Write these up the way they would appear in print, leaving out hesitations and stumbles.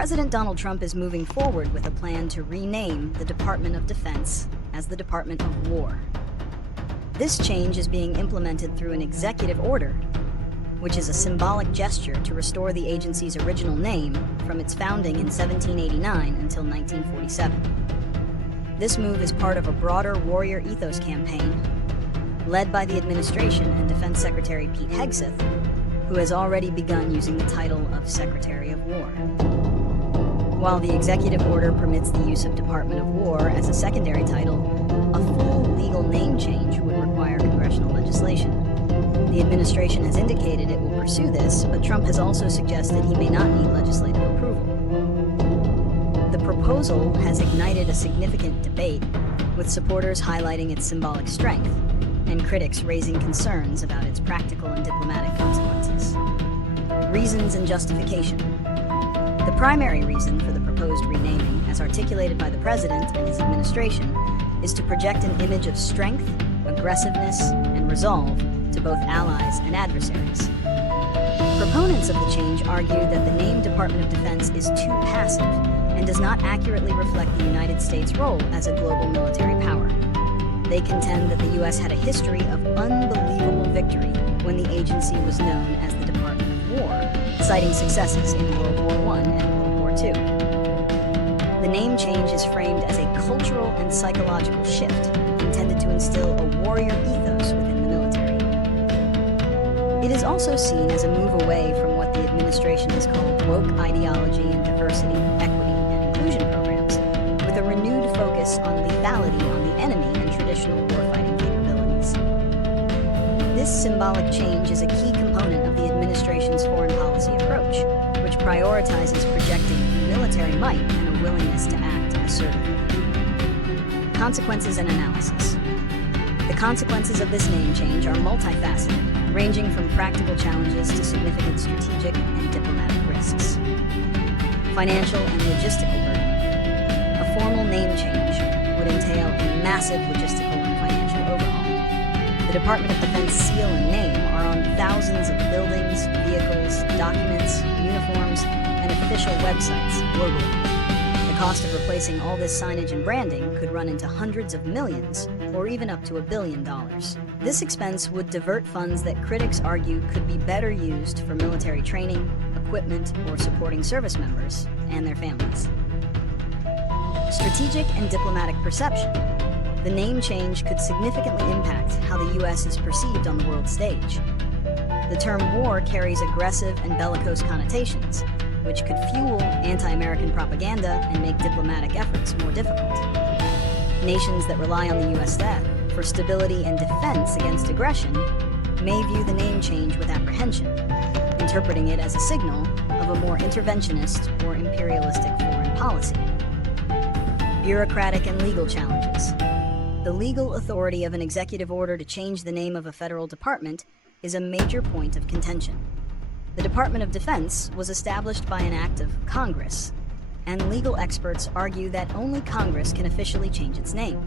President Donald Trump is moving forward with a plan to rename the Department of Defense as the Department of War. This change is being implemented through an executive order, which is a symbolic gesture to restore the agency's original name from its founding in 1789 until 1947. This move is part of a broader warrior ethos campaign led by the administration and Defense Secretary Pete Hegseth, who has already begun using the title of Secretary of War. While the executive order permits the use of Department of War as a secondary title, a full legal name change would require congressional legislation. The administration has indicated it will pursue this, but Trump has also suggested he may not need legislative approval. The proposal has ignited a significant debate, with supporters highlighting its symbolic strength and critics raising concerns about its practical and diplomatic consequences. Reasons and justification. The primary reason for the proposed renaming, as articulated by the President and his administration, is to project an image of strength, aggressiveness, and resolve to both allies and adversaries. Proponents of the change argue that the name Department of Defense is too passive and does not accurately reflect the United States' role as a global military power. They contend that the U.S. had a history of unbelievable victory when the agency was known as the Department of War, citing successes in World War I and World War II. The name change is framed as a cultural and psychological shift intended to instill a warrior ethos within the military. It is also seen as a move away from what the administration has called woke ideology and diversity, equity, and inclusion programs, with a renewed focus on lethality on the enemy and traditional warfighting capabilities. This symbolic change is a key component of the administration's foreign policy approach, which prioritizes projecting military might and a willingness to act assertively. Consequences and analysis. The consequences of this name change are multifaceted, ranging from practical challenges to significant strategic and diplomatic risks. Financial and logistical burden. A formal name change would entail a massive logistical and financial overhaul. The Department of Defense seal and name are on thousands of buildings, vehicles, documents, uniforms, and official websites globally. The cost of replacing all this signage and branding could run into hundreds of millions, or even up to $1 billion. This expense would divert funds that critics argue could be better used for military training, equipment, or supporting service members and their families. Strategic and diplomatic perception. The name change could significantly impact how the U.S. is perceived on the world stage. The term war carries aggressive and bellicose connotations, which could fuel anti-American propaganda and make diplomatic efforts more difficult. Nations that rely on the U.S. for stability and defense against aggression may view the name change with apprehension, interpreting it as a signal of a more interventionist or imperialistic foreign policy. Bureaucratic and legal challenges. The legal authority of an executive order to change the name of a federal department is a major point of contention. The Department of Defense was established by an act of Congress, and legal experts argue that only Congress can officially change its name.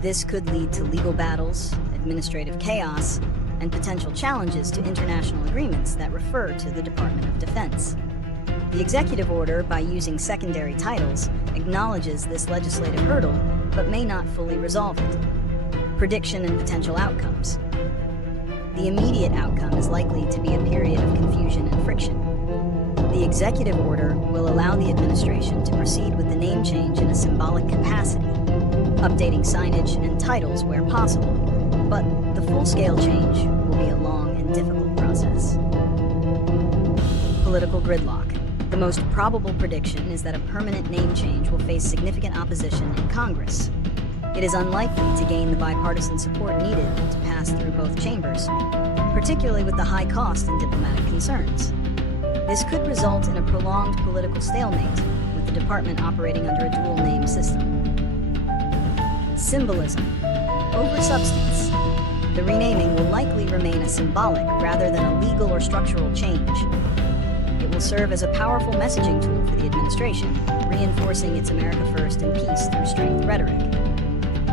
This could lead to legal battles, administrative chaos, and potential challenges to international agreements that refer to the Department of Defense. The executive order, by using secondary titles, acknowledges this legislative hurdle, but may not fully resolve it. Prediction and potential outcomes. The immediate outcome is likely to be a period of confusion and friction. The executive order will allow the administration to proceed with the name change in a symbolic capacity, updating signage and titles where possible, but the full-scale change will be a long and difficult process. Political gridlock. The most probable prediction is that a permanent name change will face significant opposition in Congress. It is unlikely to gain the bipartisan support needed to pass through both chambers, particularly with the high cost and diplomatic concerns. This could result in a prolonged political stalemate, with the department operating under a dual-name system. Symbolism over substance. The renaming will likely remain a symbolic rather than a legal or structural change. It will serve as a powerful messaging tool for the administration, reinforcing its America First and peace through strength rhetoric.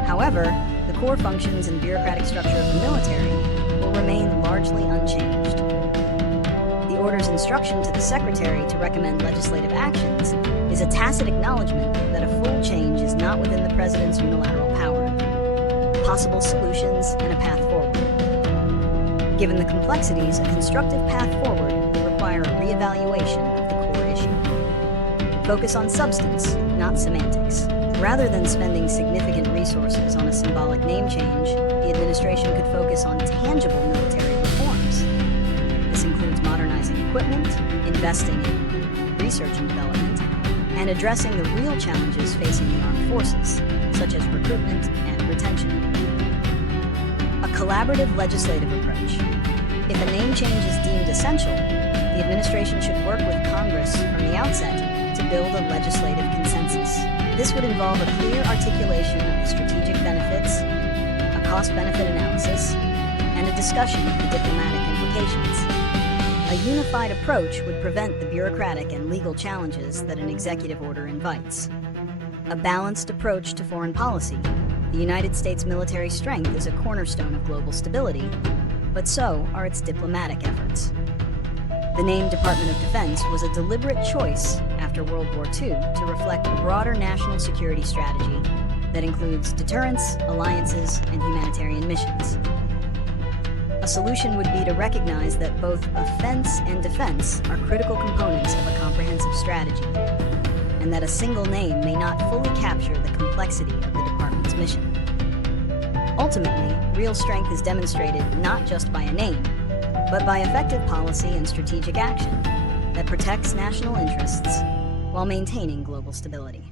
However, the core functions and bureaucratic structure of the military will remain largely unchanged. The order's instruction to the Secretary to recommend legislative actions is a tacit acknowledgement that a full change is not within the President's unilateral power. Possible solutions and a path forward. Given the complexities, a constructive path forward would require a reevaluation of the core issue. Focus on substance, not semantics. Rather than spending significant resources on a symbolic name change, the administration could focus on tangible military reforms. This includes modernizing equipment, investing in research and development, and addressing the real challenges facing the armed forces, such as recruitment and retention. A collaborative legislative approach. If a name change is deemed essential, the administration should work with Congress from the outset to build a legislative consensus. This would involve a clear articulation of the strategic benefits, a cost-benefit analysis, and a discussion of the diplomatic implications. A unified approach would prevent the bureaucratic and legal challenges that an executive order invites. A balanced approach to foreign policy. The United States military strength is a cornerstone of global stability, but so are its diplomatic efforts. The name Department of Defense was a deliberate choice after World War II to reflect a broader national security strategy that includes deterrence, alliances, and humanitarian missions. A solution would be to recognize that both offense and defense are critical components of a comprehensive strategy, and that a single name may not fully capture the complexity of the department's mission. Ultimately, real strength is demonstrated not just by a name, but by effective policy and strategic action that protects national interests while maintaining global stability.